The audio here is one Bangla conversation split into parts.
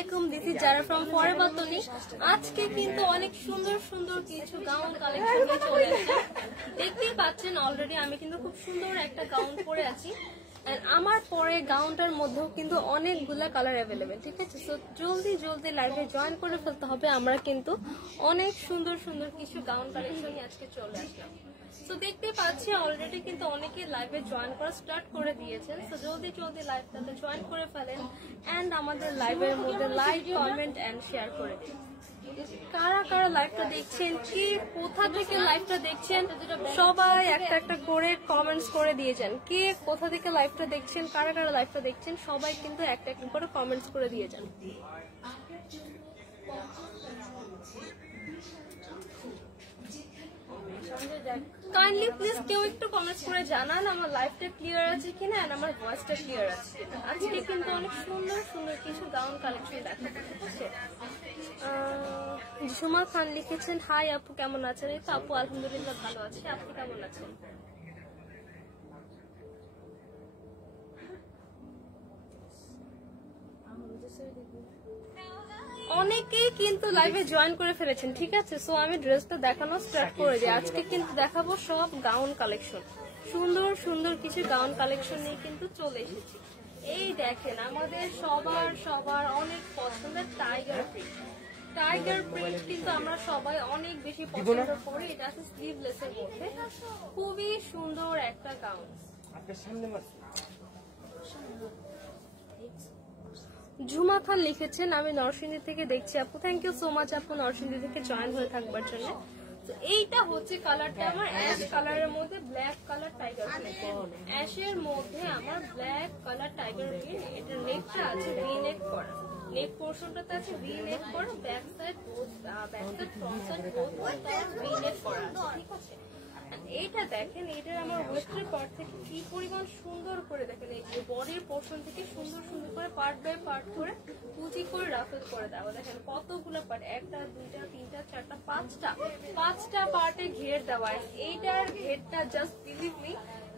আলাইকুম, দিস ইজ যারা ফ্রম ফরএভার তনি। আজকে কিন্তু অনেক সুন্দর সুন্দর কিছু গাউন কালেকশন নিয়ে চলে এসেছে। দেখতেই পাচ্ছেন অলরেডি আমি কিন্তু খুব সুন্দর একটা গাউন পরে আছি। আমার পরে গাউনটার মধ্যেও কিন্তু অনেকগুলা কালার অ্যাভেলেবেল, ঠিক আছে? সো জলদি জলদি লাইভে জয়েন করে ফেলতে হবে। আমরা কিন্তু অনেক সুন্দর সুন্দর কিছু গাউন কালেকশন নিয়ে আজকে চলে আসলাম। তো দেখতেই পাচ্ছি অলরেডি কিন্তু অনেকে লাইভে জয়েন করা স্টার্ট করে দিয়েছেন। তো জলদি জলদি লাইভটাতে জয়েন করে ফেলেন এন্ড আমাদের লাইভের মধ্যে লাইক, কমেন্ট এন্ড শেয়ার করে দিন। কারা কারা লাইভটা দেখছেন, কি কোথা থেকে লাইভটা দেখছেন, সবাই একটা একটা করে কমেন্টস করে দিয়েছেন। কে কোথা থেকে লাইভটা দেখছেন, কারা কারা লাইভটা দেখছেন, সবাই কিন্তু একটা একটা করে কমেন্টস করে দিয়েছেন। কাইন্ডলি প্লিজ কেউ একটু কমেন্টস করে জানান আমার লাইভটা ক্লিয়ার আছে কিনা আর আমার ভয়েসটা ক্লিয়ার আছে কিনা। আজকে কিন্তু অনেক সুন্দর সুন্দর কিছু গাউন কালেকশন দেখাবো, ঠিক আছে? ঝুমা খান লিখেছেন, হাই আপু কেমন আছেন? এই তো আপু আলহামদুলিল্লাহ ভালো আছে, আপনি কেমন আছেন? অনেকেই কিন্তু লাইভে জয়েন করে ফেলেছেন, ঠিক আছে? সো আমি ড্রেসটা দেখানো স্টার্ট করে দিই। আজকে কিন্তু দেখাবো সব গাউন কালেকশন, সুন্দর সুন্দর কিছু গাউন কালেকশন নিয়ে কিন্তু চলে এসেছি। এই দেখেন আমাদের সবার সবার অনেক পছন্দের টাইগার প্রিন্ট। টাইগার প্রিন্ট কিন্তু আমরা সবাই অনেক বেশি পছন্দ করি। এটা আছে স্লিভলেস এর মধ্যে, খুবই সুন্দর একটা গাউন। ঝুমা খান লিখেছেন, আমি নরসিংদী থেকে দেখছি আপু। থ্যাংক ইউ সো মাচ আপু নরসিংদী থেকে জয়েন হয়ে থাকবার জন্য। তো এইটা হচ্ছে কালারটা আমার অ্যাশ কালারের মধ্যে ব্ল্যাক কালার টাইগার প্রিন্ট। অ্যাশের মধ্যে আমার ব্ল্যাক কালার টাইগার প্রিন্ট। এটা নেকটা আছে ভি নেক করা, নেক পোর্শনটাতে আছে ভি নেক করা, back side front side both V নেক করা আছে, ঠিক আছে? এইটা দেখেন, এটার আমার ওয়েস্টের পার্ট থেকে কি পরিমাণ সুন্দর করে দেখেন, এই যে বডির পোর্শন থেকে সুন্দর সুন্দর করে পার্ট বাই পার্ট করে কুচি করে রাফেল করে দেওয়া। দেখেন কতগুলো পার্ট, একটা দুইটা তিনটা চারটা পাঁচটা পার্টে ঘের দেওয়া। এইটার ঘেরটা জাস্ট বিলিভ মি,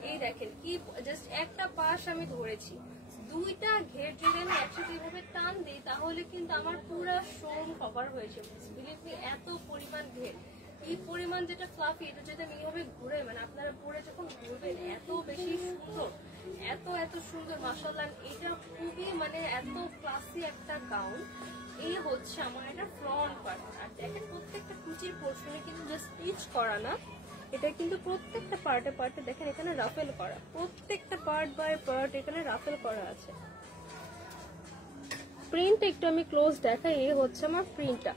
এই দেখেন কি জাস্ট একটা পাশ আমি ধরেছি, দুইটা ঘের যদি আমি একসাথে এভাবে টান দিই তাহলে কিন্তু আমার পুরো শোরুম কভার হয়েছে। বিলিভ মি, এত পরিমাণ ঘের, এই পরিমাণ যেটা ফ্লাফি, এটা যদি আমি এইভাবে ঘুরে মানে আপনারা পরে যখন ঘুরবেন এত বেশি সুন্দর, এত এত সুন্দর মাশাআল্লাহ। এটা খুবই মানে এত ক্লাসি একটা গাউন। এই হচ্ছে আমার এটা ফ্রন্ট পার্ট। আর দেখেন প্রত্যেকটা কুচির পোর্শনে কিন্তু জাস্ট স্টিচ করা না, এটা কিন্তু প্রত্যেকটা পার্টে পার্টে দেখেন এখানে রাফেল করা, প্রত্যেকটা পার্ট বাই পার্ট এখানে রাফেল করা আছে। প্রিন্ট একটু আমি ক্লোজ দেখাই। এই হচ্ছে আমার প্রিন্টটা,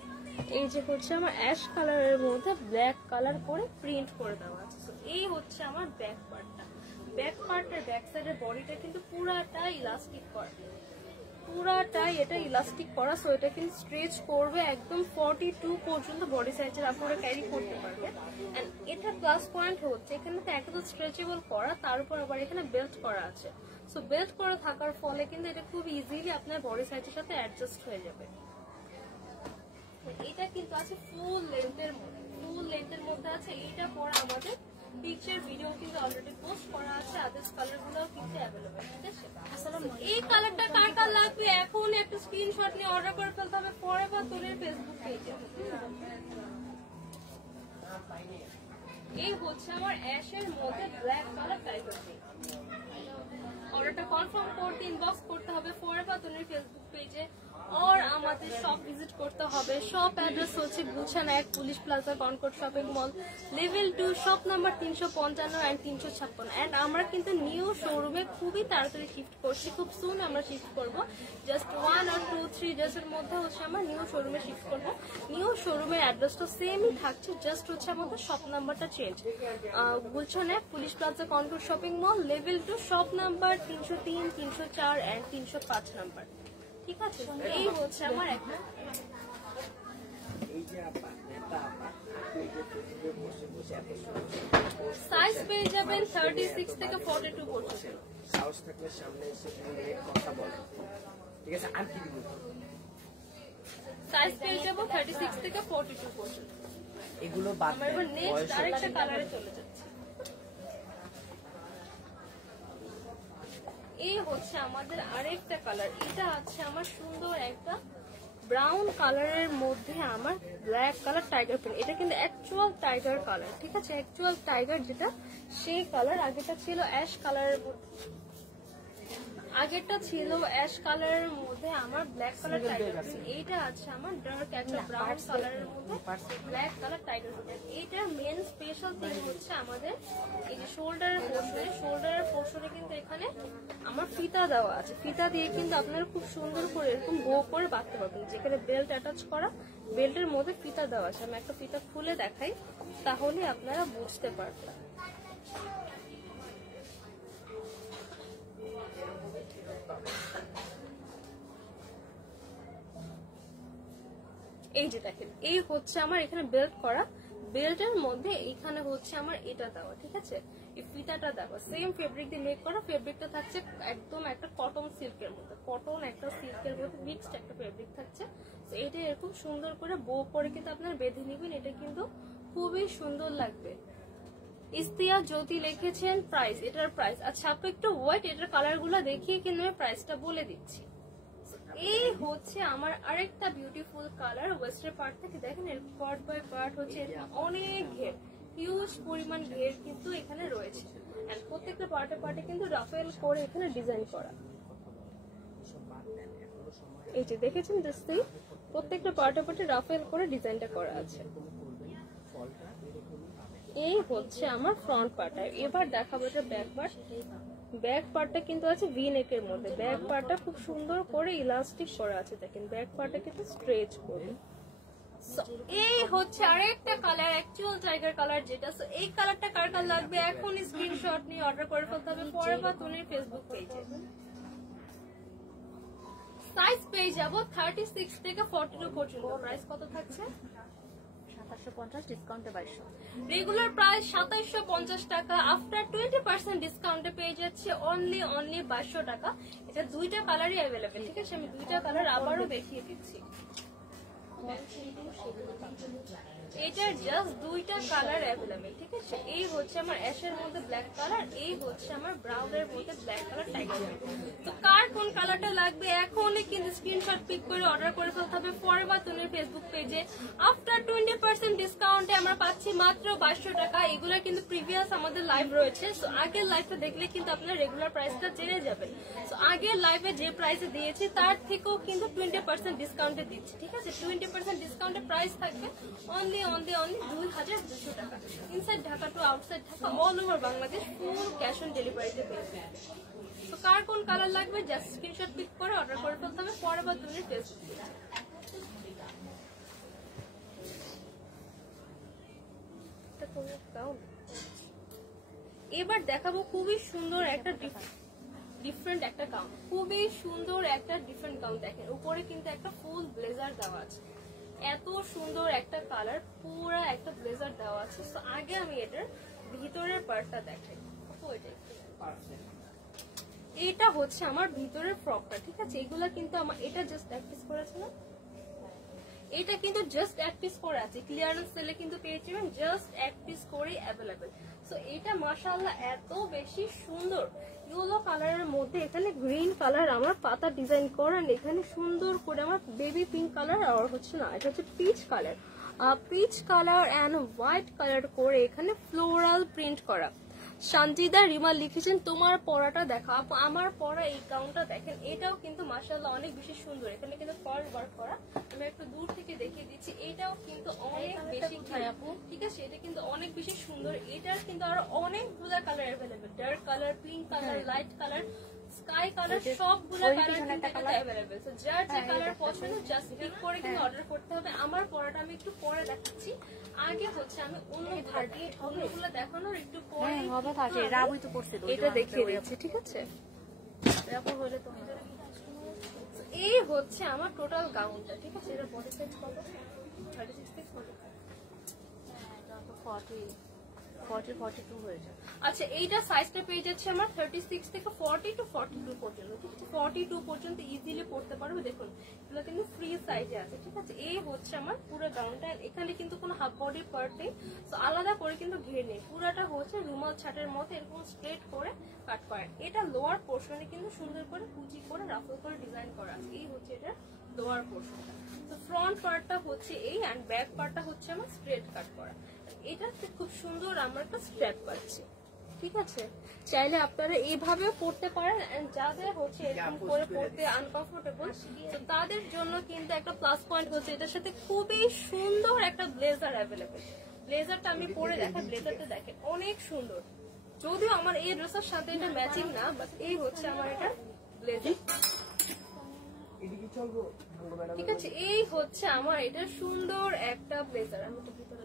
এই যে হচ্ছে আমার অ্যাশ কালারের মধ্যে ব্ল্যাক কালার করে প্রিন্ট করে দেওয়া আছে। এই হচ্ছে আমার ব্যাক পার্টটা। ব্যাক পার্টের ব্যাক সাইডের বডিটা কিন্তু পুরাটাই ইলাস্টিক করা, পুরাটাই এটা ইলাস্টিক করা। সো এটা কিন্তু স্ট্রেচ করবে একদম 42 পর্যন্ত বডি সাইজের আপনারা ক্যারি করতে পারবে। এন্ড এটা প্লাস পয়েন্ট হচ্ছে এখানে তো একদম স্ট্রেচেবল করা, তার উপর আবার এখানে বেল্ট করা আছে। সো বেল্ট করা থাকার ফলে কিন্তু এটা খুব ইজিলি আপনার বডি সাইজের সাথে অ্যাডজাস্ট হয়ে যাবে। এটা কিন্তু আছে ফুল লেন্থের মধ্যে আছে। এটা পর আমাদের পিকচার ভিডিও কিন্তু অলরেডি পোস্ট করা আছে, আদার্স কালার গুলো কিন্তু অ্যাভেলেবল, ঠিক আছে? এই কালারটা কার কার লাগবে এখন একটা স্ক্রিনশট নিয়ে অর্ডার করে ফেলতে হবে ফরএভার তনির ফেসবুক পেজে। এই হচ্ছে আমার অ্যাশের মধ্যে ব্ল্যাক কালার টাইগার প্রিন্ট। অর্ডারটা কনফার্ম করতে ইনবক্স করতে হবে ফরএভার তনির ফেসবুক পেজে और আমাদের শপ ভিজিট করতে হবে। শপ অ্যাড্রেস হচ্ছে Gulshan 1 police plaza Concord shopping mall, level 2, shop number 355 and 356। And আমরা কিন্তু নিউ শোরুমে খুবই তাড়াতাড়ি শিফট করছি, খুব সুন আমরা শিফট করব। জাস্ট 1 or 2, 3 ডেজের মধ্যে হচ্ছে আমরা নিউ শোরুমে শিফট করব। নিউ শোরুমের অ্যাড্রেসটা সেমই থাকছে, জাস্ট হচ্ছে আমাদের শপ নাম্বারটা change. Gulshan 1 police plaza Concord shopping mall, level 2, shop number 303, 304 and 305 number, ঠিক আছে? এই হচ্ছে আমার একটা সাইজ পেয়ে যাবেন 36 থেকে 42 পর্যন্ত। সাহস থাকলে সামনে এসে কথা বলো, ঠিক আছে? আর কি দিব? সাইজ পেয়ে যাব 36 থেকে 42 পর্যন্ত। এগুলো বাদ আমরা এবার নেক্সট আরেকটা কালারে চলে যাচ্ছি। এই হচ্ছে আমাদের আরেকটা কালার, এটা আছে আমার সুন্দর একটা ব্রাউন কালারের মধ্যে আমার ব্ল্যাক কালার টাইগার প্রিন্ট। এটা কিন্তু অ্যাকচুয়াল টাইগার কালার, ঠিক আছে, অ্যাকচুয়াল টাইগার যেটা সেই কালার। আগেটা ছিল অ্যাশ কালারের, আগেরটা ছিল অ্যাশ কালারের মধ্যে আমার ব্ল্যাক কালার টাইগার প্রিন্ট। এইটা আছে আমার ডার্ক একটা ব্রাউন কালারের মধ্যে ব্ল্যাক কালার টাইগার প্রিন্ট। এইটার মেন স্পেশাল থিং হচ্ছে আমাদের এই যে শোল্ডারের পোর্শনে কিন্তু এখানে আমার ফিতা দেওয়া আছে। ফিতা দিয়ে কিন্তু আপনারা খুব সুন্দর করে এরকম বো করে বাঁধতে পারবেন। যেখানে বেল্ট অ্যাটাচ করা, বেল্টের মধ্যে ফিতা দেওয়া আছে। আমি একটা ফিতা খুলে দেখাই, তাহলে আপনারা বুঝতে পারবেন। এই যে দেখেন, এই হচ্ছে আমার এখানে বেল্ট করা, বেল্টের মধ্যে এইখানে হচ্ছে আমার এটা দেওয়া, ঠিক আছে, এই ফিতাটা দেওয়া। সেম ফেব্রিক দিয়ে মেক করা। ফেব্রিকটা থাকছে একদম একটা কটন সিল্কের মধ্যে, কটন একটা সিল্কের মধ্যে মিক্সড একটা ফেব্রিক থাকছে। তো এটা এরকম সুন্দর করে বো করে কিন্তু আপনারা বেঁধে নেবেন। এটা কিন্তু খুবই সুন্দর লাগবে। ইস্তিয়া জ্যোতি লিখেছেন প্রাইস, এটার প্রাইস। আচ্ছা আপু একটু ওয়েট, এটার কালার গুলো দেখিয়ে কিন্তু আমি প্রাইসটা বলে দিচ্ছি। এই হচ্ছে আমার আরেকটা বিউটিফুল কালার। ওয়েস্টের পার্ট থেকে দেখেন এর পার্ট বাই পার্ট হচ্ছে অনেক ঘের, হিউজ পরিমাণ ঘের কিন্তু এখানে রয়েছে। এন্ড প্রত্যেকটা পার্টে পার্টে কিন্তু রাফেল করে এখানে ডিজাইন করা। এই যে দেখেছেন দোস্তি, প্রত্যেকটা পার্টে পার্টে রাফেল করে ডিজাইনটা করা আছে। এই হচ্ছে আমার ফ্রন্ট পার্ট। এবার দেখাবো এটা ব্যাক পার্ট। ব্যাক পার্টটা কিন্তু আছে ভি নেকের মধ্যে। ব্যাক পার্টটা খুব সুন্দর করে ইলাস্টিক করা আছে, দেখেন ব্যাক পার্টটা কিন্তু স্ট্রেচ করে। এই হচ্ছে আরেকটা কালার, অ্যাকচুয়াল টাইগার কালার যেটা। সো এই কালারটা কার কার লাগবে এখন স্ক্রিনশট নিয়ে অর্ডার করে ফেলতে হবে ফরএভার তনির ফেসবুক পেজে। সাইজ পেয়ে যাব 36 থেকে 42 পর্যন্ত। প্রাইস কত থাকছে? 2750, ডিসকাউন্টে 2200। রেগুলার প্রাইস 2750 টাকা, আফটার 20% ডিসকাউন্টে পেয়ে যাচ্ছে অনলি 2200 টাকা। এটা দুইটা কালারই অ্যাভেলেবেল, ঠিক আছে, আমি দুইটা কালার আবারও দেখিয়ে দিচ্ছি। এটার জাস্ট দুইটা কালার অ্যাভেলেবেল, ঠিক আছে। এই হচ্ছে আমার অ্যাশের মধ্যে ব্ল্যাক কালার, এই হচ্ছে আমার ব্রাউনের মধ্যে ব্ল্যাক কালার টাইগার। তো কার কোন কালারটা লাগবে এখনই কিন্তু স্ক্রিনশট পিক করে অর্ডার করে ফেলতে হবে ফরএভার তনির ফেসবুক পেজে। আফটার 20% ডিসকাউন্টে আমরা পাচ্ছি মাত্র 2200 টাকা। এগুলা কিন্তু প্রিভিয়াস আমাদের লাইভ রয়েছে। সো আগের লাইভটা দেখলে কিন্তু আপনারা রেগুলার প্রাইসটা জেনে যাবেন। সো আগের লাইভে যে প্রাইসে দিয়েছি তার থেকেও কিন্তু 20% ডিসকাউন্টে দিচ্ছি, ঠিক আছে। 20% ডিসকাউন্টে প্রাইস থাকবে অনলি 2200 টাকা। Inside Dhaka to outside Dhaka all over Bangladesh full cash on ডেলিভারিতে পেয়ে যাবেন। তো কার কোন কালার লাগবে জাস্ট স্ক্রিনশট পিক করে অর্ডার করে ফেলতে হবে ফরএভার তনির ফেসবুক পেজে। এবার দেখাবো খুবই সুন্দর একটা ডিফারেন্ট একটা গাউন, খুবই সুন্দর একটা ডিফারেন্ট গাউন। দেখেন উপরে কিন্তু একটা ফুল ব্লেজার দেওয়া আছে, এত সুন্দর একটা কালার, পুরো একটা ব্লেজার দেওয়া আছে। তো আগে আমি এটার ভিতরের পার্টটা দেখাই। এটা হচ্ছে আমার ভিতরের ফ্রকটা, ঠিক আছে। এগুলা কিন্তু আমার এটা জাস্ট এক পিস করেছে না, এটা কিন্তু জাস্ট এক পিস করে আছে, ক্লিয়ারেন্স সেলে কিন্তু পেয়ে যাবেন জাস্ট এক পিস করে অ্যাভেলেবেল। সো এটা মাশাআল্লাহ এত বেশি সুন্দর ইয়েলো কালারের মধ্যে এখানে গ্রিন কালার আমার পাতা ডিজাইন করা, এখানে সুন্দর করে আমার বেবি পিঙ্ক কালার আর হচ্ছে না এটা হচ্ছে peach colour, peach colour and white colour করে এখানে ফ্লোরাল প্রিন্ট করা। শান্তিদা রিমা লিখেছেন তোমার পরাটা দেখা। আপু আমার পরা এই গাউনটা দেখেন, এটাও কিন্তু মাশাআল্লাহ অনেক বেশি সুন্দর। এখানে কিন্তু পার্ল ওয়ার্ক করা, আমি একটু দূর থেকে দেখিয়ে দিচ্ছি। এটাও কিন্তু অনেক বেশি আপু, ঠিক আছে, এটা কিন্তু অনেক বেশি সুন্দর। এটার কিন্তু আরো অনেকগুলা colour available, dark colour, pink colour, light colour, sky colour, সবগুলা কালার কিন্তু অ্যাভেলেবেল। সো যার যে কালার পছন্দ জাস্ট পিক করে কিন্তু অর্ডার করতে হবে। আমার পরাটা আমি একটু পরে দেখাচ্ছি, আগে হচ্ছে আমি অন্যগুলো দেখানোর একটু পরে হবে থাকে রাবুই তো পড়ছে এটা দেখিয়ে দিচ্ছি, ঠিক আছে। এই হচ্ছে আমার টোটাল গাউনটা, ঠিক আছে। এটা বডি সাইজ কত? 36 থেকে 42 হয়ে যায়। আচ্ছা এইটা সাইজটা পেয়ে যাচ্ছে আমার 36 থেকে 40 টু 42 পর্যন্ত, ঠিক আছে। 42 পর্যন্ত ইজিলি পড়তে পারবে। দেখুন এগুলো কিন্তু ফ্রি সাইজে আছে, ঠিক আছে। এই হচ্ছে আমার পুরো গাউনটা, এখানে কিন্তু কোনো হাফ বডি পার্ট নেই, তো আলাদা করে কিন্তু ঘের নেই, পুরাটা হচ্ছে রুমাল ছাটের মতো এরকম স্ট্রেট করে কাট করেন। এটা লোয়ার পোর্শনে কিন্তু সুন্দর করে কুচি করে রাফল করে ডিজাইন করা আছে। এই হচ্ছে এটা লোয়ার পোর্শনটা। ফ্রন্ট পার্টটা হচ্ছে এই এন্ড ব্যাক পার্টটা হচ্ছে আমার স্ট্রেট কাট করা। এটাতে খুব সুন্দর আমরা একটা স্ট্র্যাপ পাচ্ছি, ঠিক আছে। চাইলে আপনারা এইভাবেও পড়তে পারেন এন্ড যাদের হচ্ছে এরকম করে পড়তে আনকমফোর্টেবল তো তাদের জন্য কিন্তু একটা প্লাস পয়েন্ট হচ্ছে এটার সাথে খুবই সুন্দর একটা ব্লেজার অ্যাভেলেবেল। ব্লেজারটা আমি পরে দেখাই, ব্লেজারটা দেখেন অনেক সুন্দর, যদিও আমার এই ড্রেসের সাথে এটা ম্যাচিং না, বাট এই হচ্ছে আমার এটা ব্লেজার, ঠিক আছে। এই হচ্ছে আমার এটা সুন্দর একটা ব্লেজার। আমি তো ভিতরে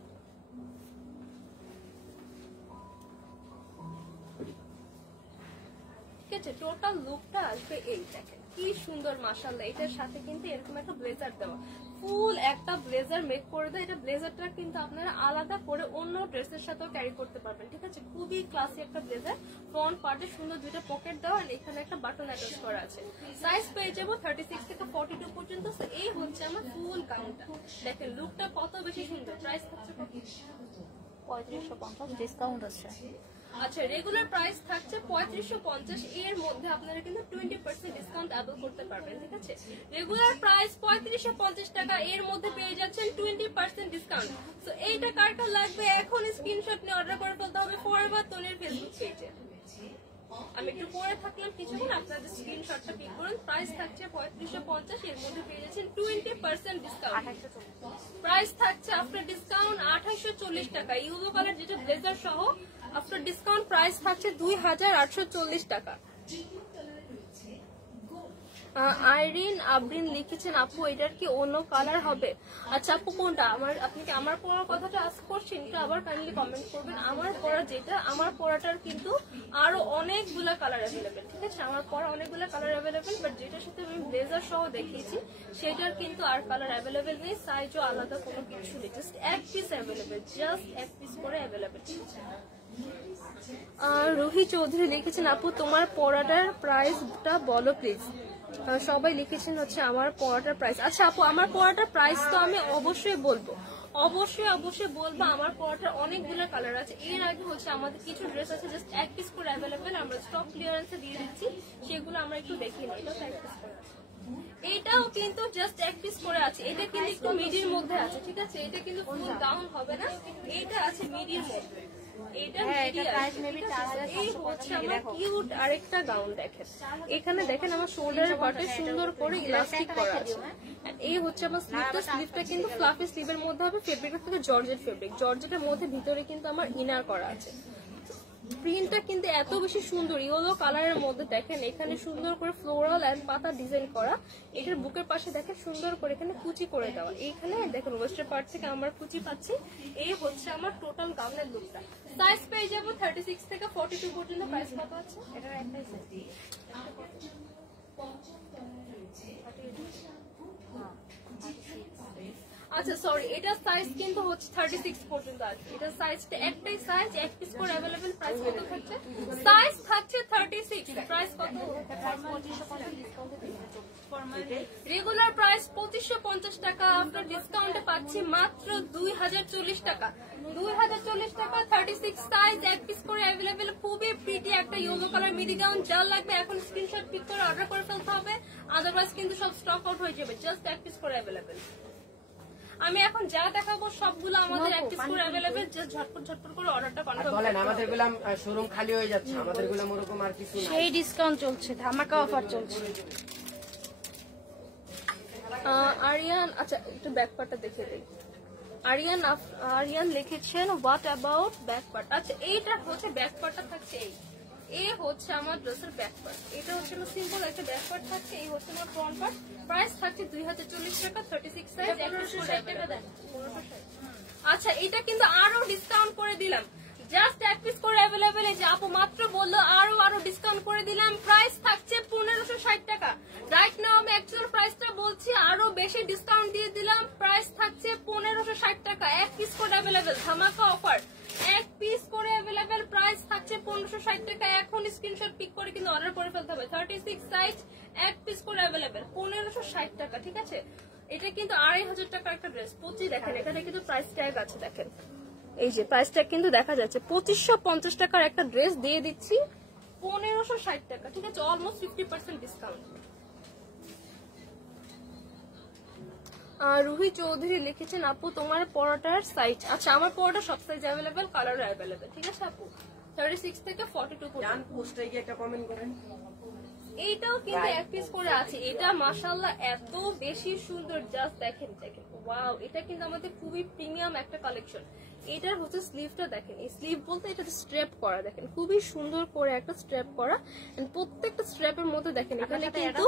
ঠিক আছে, টোটাল লুকটা আসবে এই দেখেন কি সুন্দর মাশাআল্লাহ। এটার সাথে কিন্তু এরকম একটা ব্লেজার দেওয়া, ফুল একটা ব্লেজার মেক করে দেয়। এটা ব্লেজারটা কিন্তু আপনারা আলাদা করে অন্য ড্রেসের সাথেও ক্যারি করতে পারবেন, ঠিক আছে। খুবই ক্লাসি একটা ব্লেজার, ফ্রন্ট পার্টে সুন্দর দুইটা পকেট দেওয়া আর এখানে একটা বাটন অ্যাটাচ করা আছে। সাইজ পেয়ে যাবো 36 থেকে 42 পর্যন্ত। এই হচ্ছে আমার ফুল গাউনটা, দেখেন লুকটা কত বেশি সুন্দর। প্রাইস হচ্ছে 3550 ডিসকাউন্ট আছে। আচ্ছা, রেগুলার প্রাইস থাকছে 3550, এর মধ্যে আপনারা কিন্তু 20% ডিসকাউন্ট অ্যাভেল করতে পারবেন, ঠিক আছে। রেগুলার প্রাইস 3550 টাকা, এর মধ্যে পেয়ে যাচ্ছেন 20% ডিসকাউন্ট। তো এইটা কার কার লাগবে এখন স্ক্রিনশট নিয়ে অর্ডার করে ফেলতে হবে ফরএভার তনির ফেসবুক পেজে। আমি একটু পরে থাকলাম কিছুক্ষণ, আপনাদের স্ক্রিনশটটা পিক করুন। প্রাইস থাকছে 3550, এর মধ্যে পেয়ে যাচ্ছেন 20% ডিসকাউন্ট। প্রাইস থাকছে আফটার ডিসকাউন্ট 2840 টাকা। ইউলো কালার যেটা ব্লেজার সহ আফটার ডিসকাউন্ট প্রাইস থাকছে 2840 টাকা। আইরিন আবরিন লিখেছেন আপু এটার কি অন্য কালার হবে? আচ্ছা আপু কোনটা আপনি কি আমার পড়ার কথাটা আস্ক করছেন? একটু আবার কাইন্ডলি কমেন্ট করবেন। আমার পড়া যেটা, আমার পড়াটার কিন্তু আরো অনেকগুলো কালার অ্যাভেলেবেল, ঠিক আছে। আমার পড়া অনেকগুলো কালার অ্যাভেলেবেল, বাট যেটার সাথে আমি ব্লেজার সহ দেখিয়েছি সেটার কিন্তু আর কালার অ্যাভেলেবেল নেই, সাইজও আলাদা কোনো কিছু নেই, জাস্ট এক পিস অ্যাভেলেবেল, জাস্ট এক পিস করে অ্যাভেলেবেল, ঠিক আছে। রুহি চৌধুরী লিখেছেন আপু তোমার পড়াটার প্রাইসটা বলো প্লিজ। সবাই লিখেছেন হচ্ছে আমার পড়াটার প্রাইস। আচ্ছা আপু আমার পড়াটার প্রাইস তো আমি অবশ্যই বলবো, অবশ্যই বলবো। আমার পড়াটার অনেকগুলো কালার আছে। এর আগে হচ্ছে আমাদের কিছু ড্রেস আছে জাস্ট এক পিস করে অ্যাভেলেবেল, আমরা স্টক ক্লিয়ারেন্সে দিয়ে দিচ্ছি, সেগুলো আমরা একটু দেখিয়ে নিই। এটাও এক পিস করে আছে, এটাও কিন্তু জাস্ট এক পিস করে আছে। এটা কিন্তু একটু মিডির মধ্যে আছে, ঠিক আছে। এটা কিন্তু ফুল গাউন হবে না, এটা আছে মিডির মধ্যে। এটা এই হচ্ছে আমার কিউট আরেকটা গাউন দেখেন। এখানে দেখেন আমার শোল্ডারের পার্টে সুন্দর করে ইলাস্টিক করা আছে। এই হচ্ছে আমার স্লিভটা, স্লিভটা কিন্তু ফ্লাফি স্লিভের মধ্যে হবে। ফেব্রিকটা থেকে জর্জেট ফেব্রিক, জর্জেটের মধ্যে ভিতরে কিন্তু আমার ইনার করা আছে। প্রিন্টটা কিন্তু এত বেশি সুন্দর, ইয়েলো কালারের মধ্যে দেখেন এখানে সুন্দর করে ফ্লোরাল এন্ড পাতা ডিজাইন করা। এটার বুকের পাশে দেখেন সুন্দর করে এখানে কুচি করে দেওয়া। এইখানে দেখেন ওয়েস্টার পার্ট থেকে আমরা কুচি পাচ্ছি। এই হচ্ছে আমার টোটাল গাউনের লুকটা। সাইজ পেয়ে যাবো 36 থেকে 42 পর্যন্ত। প্রাইস কত আছে এটার? একটাই আচ্ছা সরি, এটা সাইজ কিন্তু হচ্ছে 36 পর্যন্ত আছে। এটা সাইজটা একটাই সাইজ, এক পিস করে अवेलेबल। প্রাইস কত থাকছে? সাইজ থাকছে 36, প্রাইস কত? রেগুলার প্রাইস 2550 টাকা, আফটার ডিসকাউন্টে পাচ্ছি মাত্র 2040 টাকা। 2040 টাকা 36 সাইজ, এক পিস করে अवेलेबल। খুবই প্রিটি একটা ইয়েলো কালার মিডি গাউন। যার লাগবে এখন স্ক্রিনশট পিক করে অর্ডার করে ফেলতে হবে, আদারওয়াইজ কিন্তু সব স্টক আউট হয়ে যাবে। জাস্ট এক পিস করে अवेलेबल। আমি এখন যা দেখাবো সবগুলো আমাদের এক পিস করে अवेलेबल, জাস্ট ঝটপট করে অর্ডারটা কনফার্ম বলেন। আমাদেরগুলো শোরুম খালি হয়ে যাচ্ছে, আমাদেরগুলো ওরকম আর কিছু না। সেই ডিসকাউন্ট চলছে, ধামাকা অফার চলছে। আরিয়ান, আচ্ছা একটু ব্যাক পার্টটা দেখে দেই। আরিয়ান লিখেছেন হোয়াট অ্যাবাউট ব্যাক পার্ট। আচ্ছা এইটা হচ্ছে ব্যাক পার্টটা থাকছে এই হচ্ছে আমার ড্রেসের ব্যাক পার্ট। এটা হচ্ছে আমার সিম্পল একটা ব্যাক পার্ট থাকছে। এই হচ্ছে আমার ফ্রন্ট পার্ট। প্রাইস থাকছে 2040 টাকা, 36 সাইজ, 1560 টাকা দেন। আচ্ছা এটা কিন্তু আরো ডিসকাউন্ট করে দিলাম, জাস্ট এক পিস করে अवेलेबल। এই যে আপু মাত্র বললো আরো ডিসকাউন্ট করে দিলাম। প্রাইস থাকছে 1560 টাকা। রাইট নাও আমি অ্যাকচুয়াল প্রাইসটা বলছি, আরো বেশি ডিসকাউন্ট দিয়ে দিলাম। প্রাইস থাকছে 1560 টাকা, এক পিস করে अवेलेबल। ধামাকা অফার, এক পিস করে अवेलेबल। প্রাইস থাকছে 1560 টাকা। এখন স্ক্রিনশট পিক করে কিন্তু অর্ডার করে ফেলতে হবে। 36 সাইজ, এক পিস করে अवेलेबल, 1560 টাকা, ঠিক আছে। এটা কিন্তু 2500 টাকার একটা ড্রেস। 25 দেখেন, এখানে কিন্তু প্রাইস ট্যাগ আছে দেখেন, এই যে প্রাইস ট্যাগ কিন্তু দেখা যাচ্ছে। 2550 টাকার একটা ড্রেস দিয়ে দিচ্ছি 1560 টাকা, ঠিক আছে। Almost 50% discount. রুহি চৌধুরী লিখেছেন আপু তোমার পরোটার সাইজ, আচ্ছা আমার পরোটা সব সাইজ অ্যাভেলেবেল, কালারও অ্যাভেলেবেল, ঠিক আছে আপু 36 থেকে 42 পর্যন্ত। পোস্টে গিয়ে একটা কমেন্ট করেন। এইটাও কিন্তু এক পিস করে আছে, এটা মাশাআল্লাহ এত বেশি সুন্দর, জাস্ট দেখেন দেখেন ওয়াও, এটা কিন্তু আমাদের খুবই প্রিমিয়াম একটা কালেকশন। এটার হচ্ছে স্লিভটা দেখেন, এই স্লিভ বলতে এটা স্ট্র্যাপ করা, দেখেন খুবই সুন্দর করে একটা স্ট্র্যাপ করা, এন্ড প্রত্যেকটা স্ট্র্যাপের মধ্যে দেখেন এখানে কিন্তু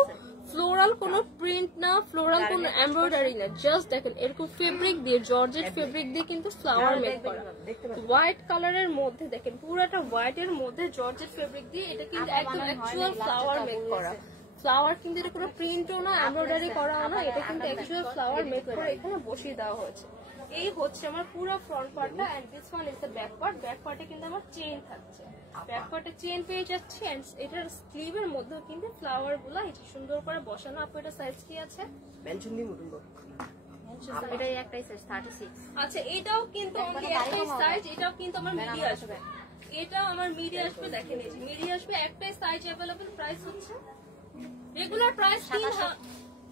ফ্লোরাল কোনো প্রিন্ট না, ফ্লোরাল কোনো এমব্রয়ডারি না, জাস্ট দেখেন এরকম ফেব্রিক দিয়ে, জর্জেট ফেব্রিক দিয়ে কিন্তু ফ্লাওয়ার মেক করা, হোয়াইট কালারের মধ্যে দেখেন পুরোটা হোয়াইটের মধ্যে জর্জেট ফেব্রিক দিয়ে এটা কিন্তু একদম অ্যাকচুয়াল ফ্লাওয়ার মেক করা। ফ্লাওয়ার কিন্তু এটা কোনো প্রিন্টও না, এমব্রয়ডারি করা না, এটা কিন্তু অ্যাকচুয়াল ফ্লাওয়ার মেক করে এখানে বসিয়ে দেওয়া হয়েছে। এই হচ্ছে আমার পুরো ফ্রন্ট পার্টটা, and this one is the back part. Back পার্টে কিন্তু আমার চেইন থাকছে, ব্যাক পার্টে চেইন পেয়ে যাচ্ছি, এন্ড এটার স্লিভের মধ্যে কিন্তু ফ্লাওয়ার গুলা এই সুন্দর করে বসানো। আপু এটা সাইজ কি আছে? মেনশন দিই মুটুন বল। এটাই একটাই সাইজ 36। আচ্ছা এটাও কিন্তু only একটাই সাইজ, এটাও কিন্তু আমার মিডি আসবে, এটাও আমার মিডি আসবে, দেখেন এই যে মিডি আসবে, একটাই সাইজ अवेलेबल। প্রাইস হচ্ছে regular price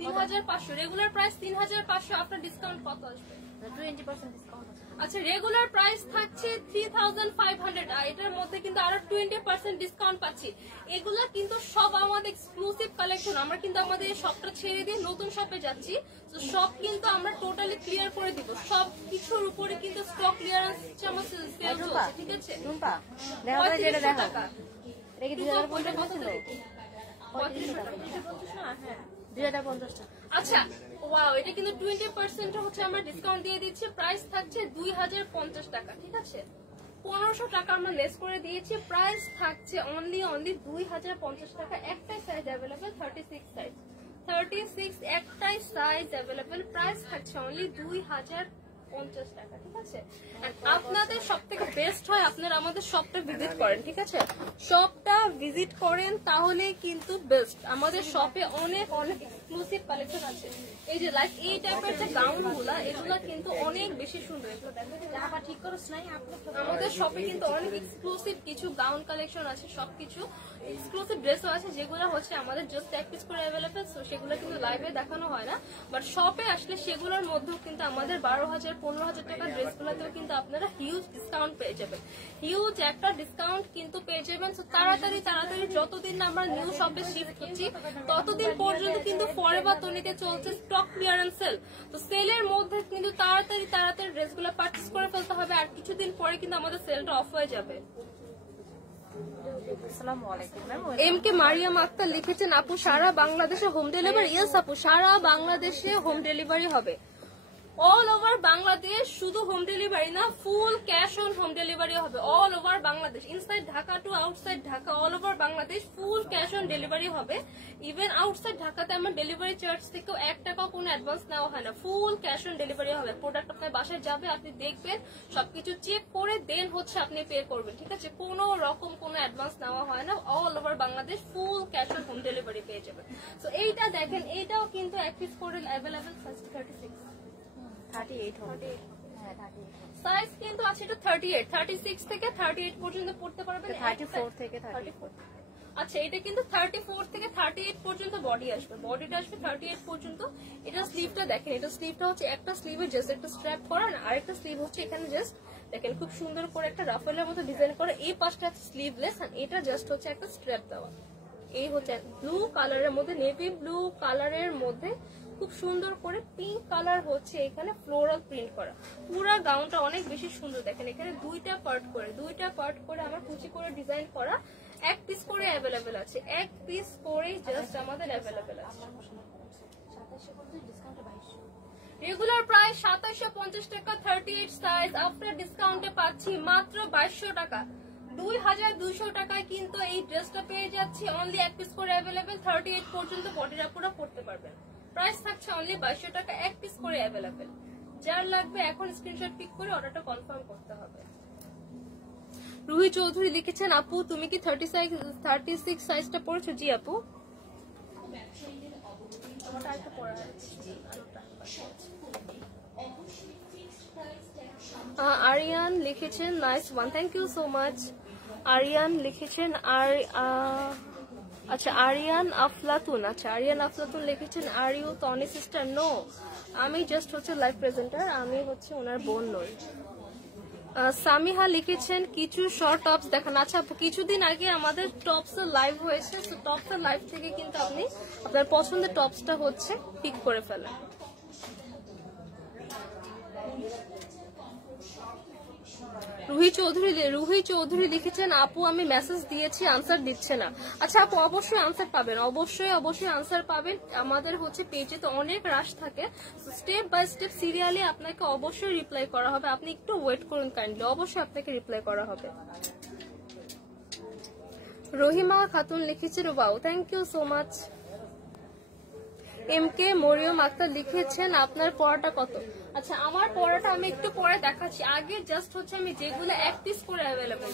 3500, regular price 3500, after discount কত আসবে? 20% ডিসকাউন্ট আছে। আচ্ছা রেগুলার প্রাইস থাকছে 3500, আর এটার মধ্যে কিন্তু আরো 20% ডিসকাউন্ট পাচ্ছি। এগুলা কিন্তু সব আমাদের এক্সক্লুসিভ কালেকশন, আমরা কিন্তু আমাদের শপটা ছেড়ে দিয়ে নতুন শপে যাচ্ছি, তো সব কিন্তু আমরা টোটালি ক্লিয়ার করে দিব, সব কিছুর উপরে কিন্তু স্টক ক্লিয়ারেন্স হচ্ছে আমার সেল চলছে, ঠিক আছে? রুম্পা দেখো তো যেটা দেখো, টাকা এটা কি 2050 ছিল? 35 টাকা, হ্যাঁ 2050 টাকা। আচ্ছা ওয়াও, এটা কিন্তু 20% হচ্ছে আমরা ডিসকাউন্ট দিয়ে দিচ্ছি, প্রাইস থাকছে 2050 টাকা, ঠিক আছে? 1500 টাকা আমরা লেস করে দিয়েছি, প্রাইস থাকছে অনলি 2050 টাকা। একটাই সাইজ অ্যাভেলেবেল, 36 সাইজ, 36 একটাই সাইজ অ্যাভেলেবেল, প্রাইস থাকছে অনলি 2050 টাকা, ঠিক আছে? And আপনাদের সব থেকে বেস্ট হয় আপনারা আমাদের শপটা ভিজিট করেন, ঠিক আছে? শপটা ভিজিট করেন তাহলে কিন্তু বেস্ট। আমাদের শপে অনেক অনেক এক্সক্লুসিভ কালেকশন আছে, এই যে লাইক এই টাইপের যে গাউন গুলা, এগুলা কিন্তু অনেক বেশি সুন্দর, এগুলো দেখেন ঠিক করছ নাই। আমাদের শপে কিন্তু অনেক এক্সক্লুসিভ কিছু গাউন কালেকশন আছে, সবকিছু এক্সক্লুসিভ ড্রেসও আছে, যেগুলো হচ্ছে আমাদের জাস্ট এক পিস করে অ্যাভেলেবেল, সো সেগুলো কিন্তু লাইভে দেখানো হয় না, বাট শপে আসলে সেগুলোর মধ্যেও কিন্তু আমাদের 12,000 15,000 টাকার ড্রেসগুলোতেও কিন্তু আপনারা হিউজ ডিসকাউন্ট পেয়ে যাবেন, হিউজ একটা ডিসকাউন্ট কিন্তু পেয়ে যাবেন। সো তাড়াতাড়ি যতদিন না আমরা নিউ শপে শিফট করছি ততদিন পর্যন্ত কিন্তু ফরএভার তনিতে চলছে স্টক ক্লিয়ারেন্স সেল, তো সেলের মধ্যে কিন্তু তাড়াতাড়ি ড্রেসগুলো পারচেজ করে ফেলতে হবে, আর কিছুদিন পরে কিন্তু আমাদের সেলটা অফ হয়ে যাবে। আসসালামু আলাইকুম ma'am. M K Mariyam Akhtar লিখেছেন আপু সারা বাংলাদেশে হোম ডেলিভারি? ইয়েস আপু, সারা বাংলাদেশে হোম ডেলিভারি হবে, অল ওভার বাংলাদেশ, শুধু হোম ডেলিভারি না, full cash on home delivery হবে all over Bangladesh, inside Dhaka to outside Dhaka, all over Bangladesh full cash on delivery হবে। ইভেন আউটসাইড ঢাকাতে আমার ডেলিভারি চার্জ থেকেও 1 টাকাও কোনো অ্যাডভান্স নেওয়া হয় না, ফুল ক্যাশ অন ডেলিভারি হবে। প্রোডাক্ট আপনার বাসায় যাবে, আপনি দেখবেন, সবকিছু চেক করে দেন হচ্ছে আপনি পে করবেন, ঠিক আছে? কোনো রকম কোনো অ্যাডভান্স নেওয়া হয় না, all over Bangladesh full cash on home delivery পেয়ে যাবেন। তো এইটা দেখেন, এইটাও কিন্তু এক পিস করে অ্যাভেলেবেল, 36 38 হবে। হ্যাঁ 38। সাইজ কিন্তু আছে এটা 38, 36 থেকে 38 পর্যন্ত পড়তে পারবেন, 34 থেকে 34। আচ্ছা এটা কিন্তু 34 থেকে 38 পর্যন্ত বডি আসবে, বডিটা আসবে 38 পর্যন্ত। এটা স্লিভটা দেখেন, এটা স্লিভটা হচ্ছে একটা স্লিভে জাস্ট একটা স্ট্র্যাপ করা না, আরেকটা স্লিভ হচ্ছে এখানে জাস্ট দেখেন খুব সুন্দর করে একটা রাফেলের মতো ডিজাইন করা, এই পাশটা স্লিভলেস, আর এটা জাস্ট হচ্ছে একটা স্ট্র্যাপ দেওয়া। এই হচ্ছে ব্লু কালারের মধ্যে, নেভি ব্লু কালারের মধ্যে খুব সুন্দর করে পিঙ্ক কালার হচ্ছে এখানে ফ্লোরাল প্রিন্ট করা, পুরো গাউনটা অনেক বেশি সুন্দর। দেখেন এখানে দুইটা পার্ট করে আমার কুচি করে ডিজাইন করা, এক পিস করে অ্যাভেলেবেল আছে, এক পিস করে জাস্ট আমাদের অ্যাভেলেবেল আছে। রেগুলার প্রাইস 2750 টাকা, 38 সাইজ, আফটার ডিসকাউন্টে পাচ্ছি মাত্র 2200 টাকা, 2200 টাকায় কিন্তু এই ড্রেসটা পেয়ে যাচ্ছি, অনলি এক পিস করে অ্যাভেলেবেল, 38 পর্যন্ত বডিটা পুরো পড়তে পারবেন। প্রাইস থাকছে অনলি 2200 টাকা, এক পিস করে অ্যাভেলেবেল। যার লাগবে এখন স্ক্রিনশট পিক করে অর্ডারটা কনফার্ম করতে হবে। রুহি চৌধুরী লিখেছেন আপু তুমি কি 36 সাইজটা পড়েছো? জি আপু, আরিয়ান লিখেছেন nice one, thank you so much. Aryan লিখেছেন, আর আচ্ছা আরিয়ান আফলাতুন, আচ্ছা আরিয়ান আফলাতুন লিখেছেন are you Tony sister? No, আমি জাস্ট হচ্ছে লাইভ প্রেজেন্টার, আমি হচ্ছে ওনার বোন নই। সামিহা লিখেছেন কিছু শর্ট টপস দেখান। আচ্ছা আপু, কিছুদিন আগে আমাদের টপস লাইভ হয়েছে, তো টপস লাইভ থেকে কিন্তু আপনি আপনার পছন্দের টপসটা হচ্ছে পিক করে ফেলেন। রুহি চৌধুরী লিখেছেন আপু আমি মেসেজ দিয়েছি আনসার দিচ্ছে না। আচ্ছা আপু, অবশ্যই আনসার পাবেন, অবশ্যই আনসার পাবেন। আমাদের হচ্ছে পেজে তো অনেক রাশ থাকে, স্টেপ বাই স্টেপ সিরিয়ালি আপনাকে অবশ্যই রিপ্লাই করা হবে। আপনি একটু ওয়েট করুন কাইন্ডলি, অবশ্যই আপনাকে রিপ্লাই করা হবে। রহিমা খাতুন লিখেছেন wow, thank you so much. M K Mariyam Akhtar লিখেছেন আপনার পড়াটা কত? আচ্ছা আমার পড়াটা আমি একটু পরে দেখাচ্ছি, আগে জাস্ট হচ্ছে আমি যেগুলো এক পিস করে অ্যাভেলেবেল,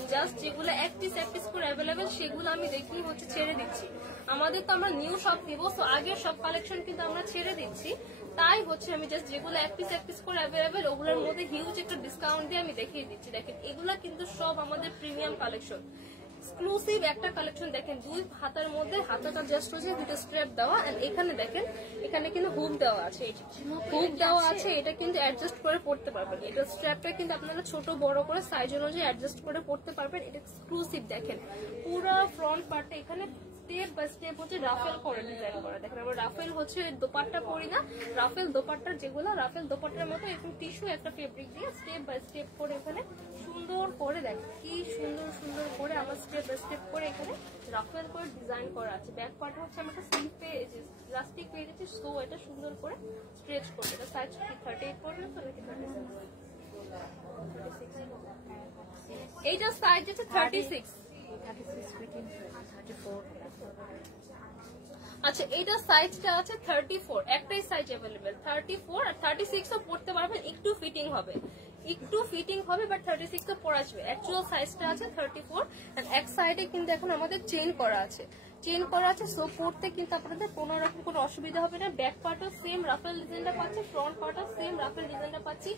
সেগুলো আমি দেখি হচ্ছে ছেড়ে দিচ্ছি। আমাদের তো আমরা নিউ শপ দিব, তো আগের সব কালেকশন কিন্তু আমরা ছেড়ে দিচ্ছি, তাই হচ্ছে আমি জাস্ট যেগুলো এক পিস করে অ্যাভেলেবেল ওগুলোর মধ্যে হিউজ একটা ডিসকাউন্ট দিয়ে আমি দেখিয়ে দিচ্ছি। দেখেন এগুলা কিন্তু সব আমাদের প্রিমিয়াম কালেকশন, এক্সক্লুসিভ একটা কালেকশন। দেখেন দুই হাতার মধ্যে হাতাটা জাস্ট হচ্ছে দুটো স্ট্র্যাপ দেওয়া, এন্ড এখানে দেখেন এখানে কিন্তু হুক দেওয়া আছে, এটা কিন্তু অ্যাডজাস্ট করে পড়তে পারবেন। এটা স্ট্র্যাপটা কিন্তু আপনারা ছোট বড় করে সাইজ অনুযায়ী অ্যাডজাস্ট করে পড়তে পারবেন। এটা এক্সক্লুসিভ, দেখেন পুরো ফ্রন্ট পার্টটা এখানে স্টেপ বাই স্টেপ হচ্ছে রাফেল করে ডিজাইন করা। দেখেন আমরা রাফেল হচ্ছে দোপাট্টা পরি না, রাফেল দোপাট্টা যেগুলো রাফেল দোপাট্টার মতো এরকম টিস্যু একটা ফেব্রিক দিয়ে স্টেপ বাই স্টেপ করে এখানে সুন্দর করে, দেখেন কি সুন্দর করে আমার স্টেপ বাই স্টেপ করে এখানে রাফেল করে ডিজাইন করা আছে। ব্যাক পার্ট হচ্ছে আমাকে স্লিপ পেয়ে ইলাস্টিক পেয়ে গেছে, সো এটা সুন্দর করে স্ট্রেচ করবে। এটা সাইজ 38 পড়বে তো নাকি 36? এইটা সাইজ আছে 36। আচ্ছা এটা সাইজটা আছে 34, একটাই সাইজ अवेलेबल 34 আর 36 ও পড়তে পারবেন, একটু ফিটিং হবে বাট 36 ও পরা যাবে। অ্যাকচুয়াল সাইজটা আছে 34 এন্ড এক সাইডে কিন্তু এখন আমাদের চেইন করা আছে, সো পড়তে কিন্তু আপনাদের কোনো রকম কোনো অসুবিধা হবে না। ব্যাক পার্টও সেম রাফেল ডিজাইনটা পাচ্ছি, ফ্রন্ট পার্টও সেম রাফেল ডিজাইনটা পাচ্ছি।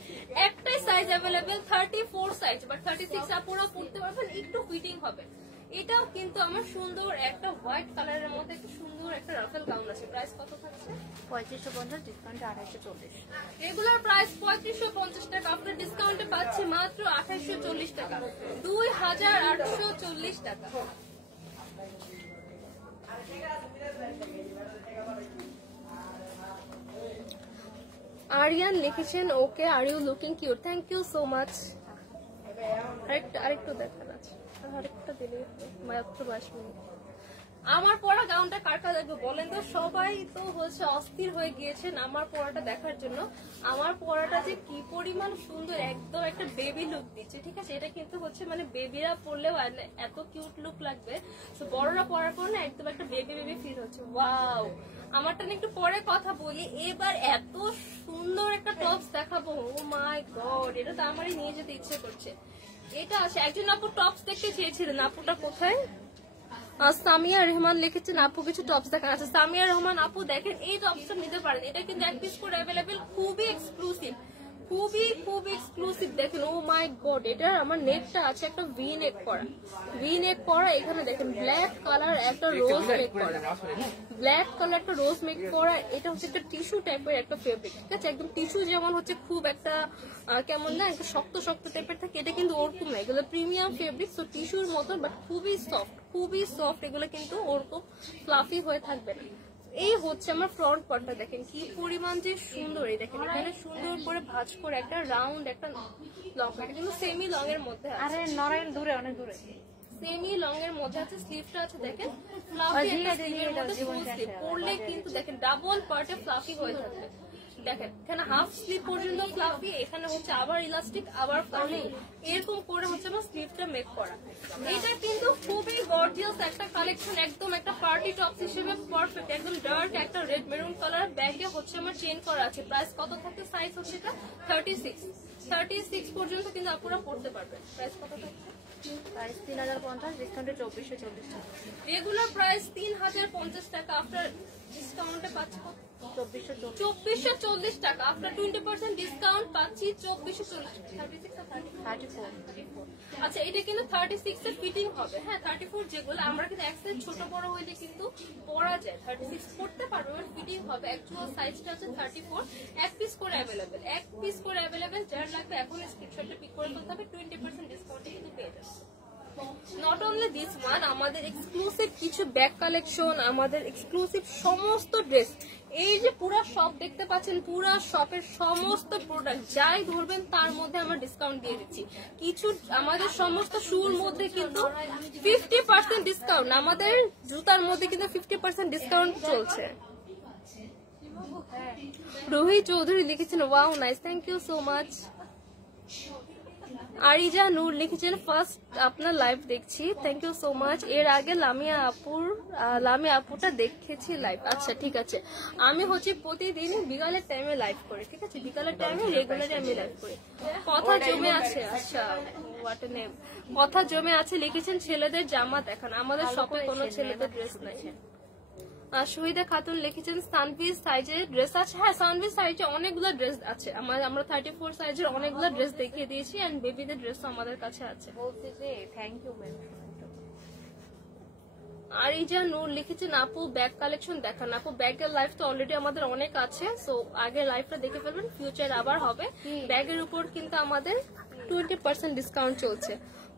একটাই সাইজ अवेलेबल 34 সাইজ, বাট 36 আপুরা পড়তে পারবেন, একটু ফিটিং হবে। এটাও কিন্তু আমার সুন্দর একটা হোয়াইট কালারের মধ্যে একটা সুন্দর একটা রাফেল গাউন আছে। প্রাইস কত থাকছে? 3550, ডিসকাউন্টে 2840। রেগুলার প্রাইস 3550 টাকা, আপনার ডিসকাউন্টে পাচ্ছি মাত্র 2840 টাকা, 2840 টাকা। আরিয়ান লিখেছেন okay are you looking cute, thank you so much. আরেকটু দেখার আছে, আরেকটা দিলে মাত্র 22 মিনিট। আমার পরা গাউনটা কার কার লাগবে বলেন তো? সবাই তো হচ্ছে অস্থির হয়ে গিয়েছেন আমার পরাটা দেখার জন্য। আমার পরাটা যে কি পরিমাণ সুন্দর, একদম একটা বেবি লুক দিচ্ছে, ঠিক আছে? এটা কিন্তু হচ্ছে মানে বেবিরা পরলেও এত কিউট লুক লাগবে, তো বড়রা পরার পর না একদম একটা বেবি ফিল হচ্ছে। ওয়াও, আমারটা নিয়ে একটু পরে কথা বলি। এবার এত সুন্দর একটা টপস দেখাবো, ও মাই গড, এটা তো আমারই নিয়ে যেতে ইচ্ছে করছে। এটা আছে, একজন আপু টপস দেখতে চেয়েছিলেন, আপুটা কোথায়? সামিয়া রহমান লিখেছেন আপু কিছু টপস দেখান। আছে সামিয়া রহমান আপু, দেখেন এই টপসটা নিতে পারেন, এটা কিন্তু এক পিস করে অ্যাভেলেবেল, খুবই এক্সক্লুসিভ। দেখেন ও মাই গড, এটা আমার নেকটা আছে একটা ভি নেক করা, এখানে দেখেন ব্ল্যাক কালার একটা রোজ মেক করা, এটা হচ্ছে একটা টিস্যু টাইপের একটা ফেব্রিক, ঠিক আছে? একদম টিস্যু যেমন হচ্ছে খুব একটা কেমন না একটা শক্ত টাইপের থাকে, এটা কিন্তু ওরকম না, এগুলো প্রিমিয়াম ফেব্রিক, তো টিস্যুর মতো বাট খুবই সফট, এগুলো কিন্তু ওরকম ফ্লাফি হয়ে থাকবে না। এই হচ্ছে আমার ফ্রন্ট পার্টটা, দেখেন কি পরিমাণ যে সুন্দর। এই দেখেন এখানে সুন্দর করে ভাঁজ করে একটা রাউন্ড একটা লং, এটা কিন্তু সেমি লং এর মধ্যে আছে, আরে নরেন দূরে, অনেক দূরে, সেমি লং এর মধ্যে আছে। স্লিভটা আছে দেখেন ফ্লাফি, একটা স্লিভের মধ্যে ফুল স্লিভ পরলে কিন্তু দেখেন ডাবল পার্টে ফ্লাফি হয়ে থাকবে। দেখেন এখানে হাফ স্লিভ পর্যন্ত ফ্লাফি, এখানে হচ্ছে আবার ইলাস্টিক আবার ফ্লাফি, এরকম করে হচ্ছে আমার স্লিভটা মেক করা। এটা কিন্তু খুবই গর্জিয়াস একটা কালেকশন, একদম একটা পার্টি টপস হিসেবে পারফেক্ট, একদম ডার্ক একটা রেড মেরুন কালার। ব্যাগে হচ্ছে আমার চেন করা আছে। প্রাইস কত থাকে? সাইজ হচ্ছে এটা 36 পর্যন্ত কিন্তু আপনারা পড়তে পারবেন। প্রাইস কত থাকে? প্রাইস 3050, ডিসকাউন্টে 2440 টাকা। রেগুলার প্রাইস 3050 টাকা, আপনার ডিসকাউন্টে পাচ্ছি 2440 টাকা, আপনার 20% ডিসকাউন্ট পাচ্ছি 2440, 34 আচ্ছা এটা কিন্তু 36 এর ফিটিং হবে, হ্যাঁ 34 যেগুলো আমরা কিন্তু এক সাইজ ছোট বড় হইলে কিন্তু পরা যায়, 36 পড়তে পারবে, বাট ফিটিং হবে। অ্যাকচুয়াল সাইজটা হচ্ছে 34, এক পিস করে অ্যাভেলেবেল, এক পিস করে অ্যাভেলেবেল। যার লাগবে এখন স্ক্রিনশটটা পিক করে ফেলতে হবে, 20% ডিসকাউন্টে কিন্তু পেয়ে যাবে। নট অনলি দিস ওয়ান, আমাদের এক্সক্লুসিভ কিছু ব্যাগ কালেকশন, আমাদের এক্সক্লুসিভ সমস্ত ড্রেস, এই যে পুরো শপ দেখতে পাচ্ছেন, পুরো শপের সমস্ত প্রোডাক্ট যাই ধরবেন তার মধ্যে আমরা ডিসকাউন্ট দিয়ে দিচ্ছি। কিছু আমাদের সমস্ত শুর মধ্যে কিন্তু 50% ডিসকাউন্ট, আমাদের জুতার মধ্যে কিন্তু 50% ডিসকাউন্ট চলছে। রোহিত চৌধুরী লিখেছেন wow nice, thank you so much. Ariza Noor লিখেছেন ফার্স্ট আপনার লাইভ দেখছি, থ্যাংক ইউ সো মাচ। এর আগে লামিয়া আপুটা দেখেছি লাইভ। আচ্ছা ঠিক আছে, আমি হচ্ছে প্রতিদিন বিকালের টাইমে লাইভ করি, ঠিক আছে, বিকালের টাইমে রেগুলারলি আমি লাইভ করি। কথা জমে আছে, আচ্ছা হোয়াট এ নেম, কথা জমে আছে লিখেছেন ছেলেদের জামা দেখান, আমাদের শপে কোনো ছেলেদের ড্রেস নাই। শহীদা খাতুন লিখেছেন সানভিজ সাইজের ড্রেস আছে, হ্যাঁ সানভিজ সাইজে অনেকগুলো ড্রেস আছে, আমরা 34 সাইজের অনেকগুলো ড্রেস দেখিয়ে দিয়েছি, এন্ড বেবিদের ড্রেস আমাদের কাছে আছে। বলতে যে থ্যাংক ইউ ম্যাম। আরিজা নূর লিখেছেন আপু ব্যাগ কালেকশন দেখান। আপু ব্যাগের লাইফ তো অলরেডি আমাদের অনেক আছে, সো আগের লাইফটা দেখে ফেলবেন, ফিউচার আবার হবে। ব্যাগের উপর কিন্তু আমাদের 20% ডিসকাউন্ট চলছে।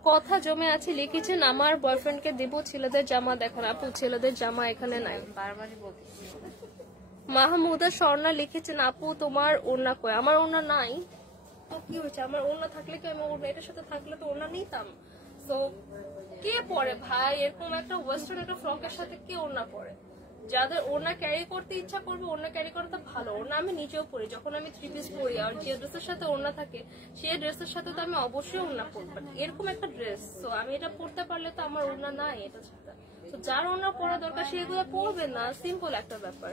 কথা জমে আছে লিখেছেন আমার বয়ফ্রেন্ডকে দেবো ছেলেদের জামা দেখান। আপু ছেলেদের জামা এখানে নাই, বারবারই বলতেছি। মাহমুদা স্বর্ণা লিখেছেন আপু তোমার ওড়না কই? আমার ওড়না নাই, তো কি হয়েছে, আমার ওড়না থাকলে কি আমি ওড়না এটার সাথে থাকলে তো ওড়না নিতাম। তো কে পরে ভাই এরকম একটা ওয়েস্টার্ন একটা ফ্রকের সাথে কে ওড়না পরে? যাদের ওড়না ক্যারি করতে ইচ্ছা করবে ওড়না ক্যারি করা তো ভালো, ওড়না আমি নিজেও পরি, যখন আমি 3 পিস পরি আর যে ড্রেসের সাথে ওড়না থাকে সেই ড্রেসের সাথে তো আমি অবশ্যই ওড়না পরবো। এরকম একটা ড্রেস, তো আমি এটা পরতে পারলে তো আমার ওড়না নাই এটা সাথে, তো যার ওড়না পরা দরকার সেগুলো পরবে না, সিম্পল একটা ব্যাপার।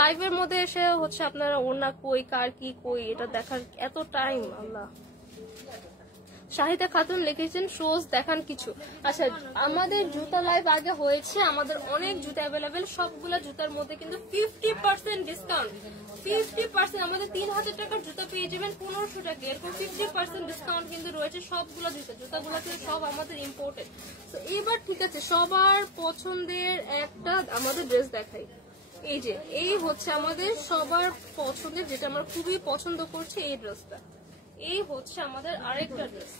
লাইভের মধ্যে এসে হচ্ছে আপনারা ওড়না কই কার কি কই এটা দেখার এত টাইম, আল্লাহ। শাহিদা খাতুন লিখেছেন শোজ দেখান কিছু। আচ্ছা আমাদের জুতা লাইভ আগে হয়েছে, আমাদের অনেক জুতা অ্যাভেলেবেল, সবগুলা জুতার মধ্যে কিন্তু 50% ডিসকাউন্ট, 50%। আমাদের 3000 টাকার জুতা পেয়ে যাবেন 1500 টাকা, এরকম 50% ডিসকাউন্ট কিন্তু রয়েছে সবগুলা জুতাগুলো কিন্তু সব আমাদের ইম্পোর্টেড। তো এবার ঠিক আছে, সবার পছন্দের একটা আমাদের ড্রেস দেখাই। এই যে এই হচ্ছে আমাদের সবার পছন্দের, যেটা আমরা খুবই পছন্দ করছি এই ড্রেসটা, এই হচ্ছে আমাদের আরেকটা ড্রেস,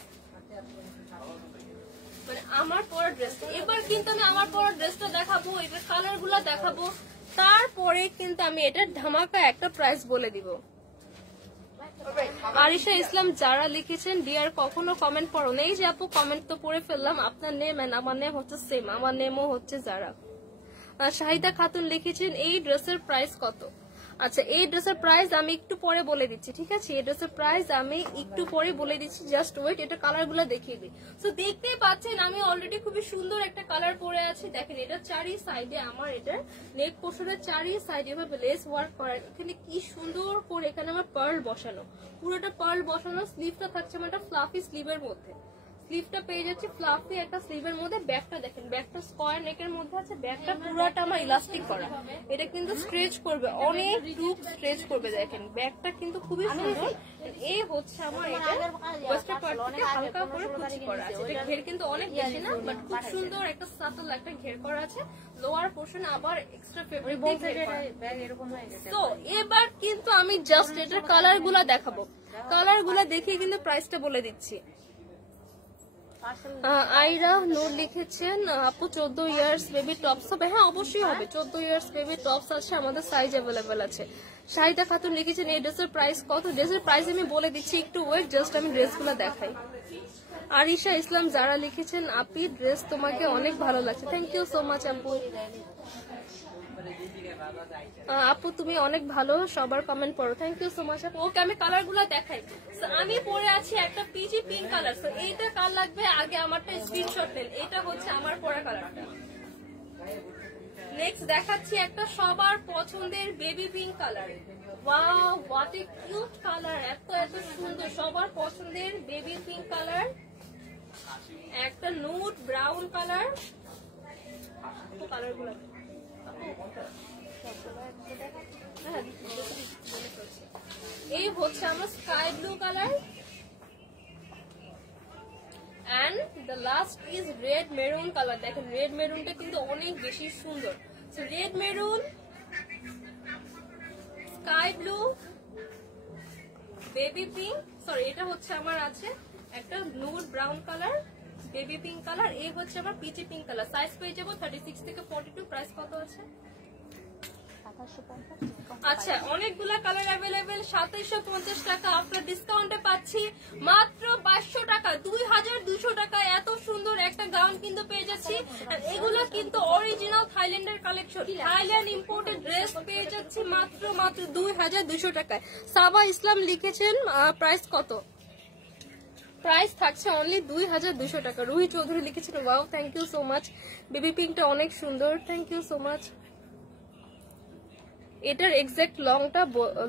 মানে আমার পরা ড্রেস। এবার কিন্তু আমি আমার পরা ড্রেসটা দেখাবো, এটার কালার গুলা দেখাবো, তারপরে কিন্তু আমি এটার ধামাকা একটা প্রাইস বলে দিব। আরিশা ইসলাম যারা লিখেছেন ডিয়ার কখনো কমেন্ট পড়ো নেই, যে আপু কমেন্ট তো পড়ে ফেললাম, আপনার নেম এন্ড আমার নেম হচ্ছে সেম, আমার নেমও হচ্ছে যারা। শাহিদা খাতুন লিখেছেন এই ড্রেসের প্রাইস কত? আচ্ছা এই ড্রেসের প্রাইস আমি একটু পরে বলে দিচ্ছি, ঠিক আছে, এই ড্রেসের প্রাইস আমি একটু পরে বলে দিচ্ছি, জাস্ট ওয়েট। এটা কালার গুলো দেখিয়ে দিই। তো দেখতেই পাচ্ছেন আমি অলরেডি খুবই সুন্দর একটা কালার পরে আছি, দেখেন এটা চারি সাইডে আমার এটার নেক পোর্শনের চারি সাইডে এভাবে লেস ওয়ার্ক করা, এখানে কি সুন্দর করে এখানে আমার পার্ল বসানো, পুরোটা পার্ল বসানো। স্লিভটা থাকছে আমার একটা ফ্লাফি স্লিভের মধ্যে, স্লিভটা পেয়ে যাচ্ছে ফ্লাফি একটা স্লিভের মধ্যে। ব্যাকটা দেখেন, ব্যাকটা স্কয়ার নেকের মধ্যে আছে, ব্যাকটা পুরোটা আমার ইলাস্টিক করা, এটা কিন্তু স্ট্রেচ করবে, অনেক টুক স্ট্রেচ করবে, দেখেন ব্যাকটা কিন্তু খুবই সুন্দর। এই হচ্ছে আমার এটা ওয়েস্টার্ন পার্ট থেকে হালকা করে কুচি করা আছে, এটা ঘের কিন্তু অনেক বেশি না, বাট খুব সুন্দর একটা সাটল একটা ঘের করা আছে। লোয়ার পোর্শনে আবার এক্সট্রা ফেব্রিক দিয়ে এরকম হয়ে গেছে। তো এবার কিন্তু আমি জাস্ট এটার কালার গুলা দেখাবো, কালার গুলা দেখিয়ে কিন্তু প্রাইসটা বলে দিচ্ছি। আইরা নূর লিখেছেন আপু 14 ইয়ার্স বেবি টপস হবে? হ্যাঁ অবশ্যই হবে, 14 ইয়ার্স বেবি টপস আছে, আমাদের সাইজ অ্যাভেলেবেল আছে। শাহিদা খাতুন লিখেছেন এই ড্রেসের প্রাইস কত? ড্রেসের প্রাইস আমি বলে দিচ্ছি, একটু ওয়েট, জাস্ট আমি ড্রেসগুলো দেখাই। আরিশা ইসলাম যারা লিখেছেন আপি ড্রেস তোমাকে অনেক ভালো লাগছে, থ্যাংক ইউ সো মাচ আপু। আপু তুমি অনেক ভালো, সবার কমেন্ট পড়ো, থ্যাংক ইউ সো মাচ আপু। ওকে আমি কালার গুলো দেখাই। আমি পরে আছি একটা পিজি পিঙ্ক কালার, এইটা কার লাগবে আগে আমারটা স্ক্রিনশট নেন, এটা হচ্ছে আমার পরা কালারটা। নেক্সট দেখাচ্ছি একটা সবার পছন্দের baby pink colour, wow what a cute colour, এত এত সুন্দর, সবার পছন্দের বেবি পিঙ্ক কালার। একটা নুড ব্রাউন কালার, কালার গুলো এই হচ্ছে আমার sky blue colour, the last is red maroon colour. দেখেন রেড মেরুনটা কিন্তু অনেক বেশি সুন্দর। So red maroon, sky blue, baby pink, sorry এটা হচ্ছে আমার আছে একটা nude brown colour, baby pink colour, এই হচ্ছে আমার পিচি পিঙ্ক কালার। সাইজ পেয়ে যাবো 36 থেকে 42। প্রাইস কত আছে? 2750 আচ্ছা, অনেকগুলা কালার অ্যাভেলেবেল। 2750 টাকা আফটার ডিসকাউন্টে পাচ্ছি মাত্র 500 টাকা, 2200 টাকা। এত সুন্দর একটা গাউন কিন্তু পেয়ে যাচ্ছি। আর এগুলা কিন্তু অরিজিনাল থাইল্যান্ডের কালেকশন, থাইল্যান্ড ইম্পোর্টেড ড্রেস পেয়ে যাচ্ছি মাত্র 2200 টাকায়। সাবা ইসলাম লিখেছেন প্রাইস কত? প্রাইস থাকছে অনলি 2200 টাকা। রুহি চৌধুরী লিখেছেন wow, thank you so much. Baby পিঙ্কটা অনেক সুন্দর, থ্যাংক ইউ সো মাচ। এটার এক্সাক্ট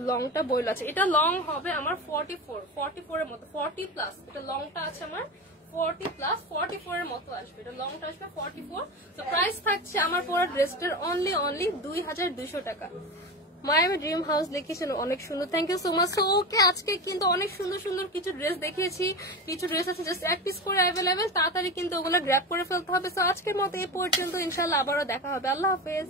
লংটা বইল আছে, এটা লং হবে আমার 44 এর মতো, 40 প্লাস। এটা লংটা আছে আমার 40 প্লাস, 44 এর মতো আসবে, এটা লংটা আসবে 44। তো প্রাইস থাকছে আমার পরা ড্রেসটার অনলি 2200 টাকা। মায়ামি ড্রিম হাউস লিখেছেন অনেক সুন্দর, thank you so much. So okay, আজকে কিন্তু অনেক সুন্দর সুন্দর কিছু ড্রেস দেখিয়েছি, কিছু ড্রেস আছে জাস্ট এক পিস করে অ্যাভেলেবেল, তাড়াতাড়ি কিন্তু ওগুলো গ্র্যাব করে ফেলতে হবে। সো আজকের মতো এই পর্যন্ত, ইনশাআল্লাহ আবারও দেখা হবে। আল্লাহ হাফেজ।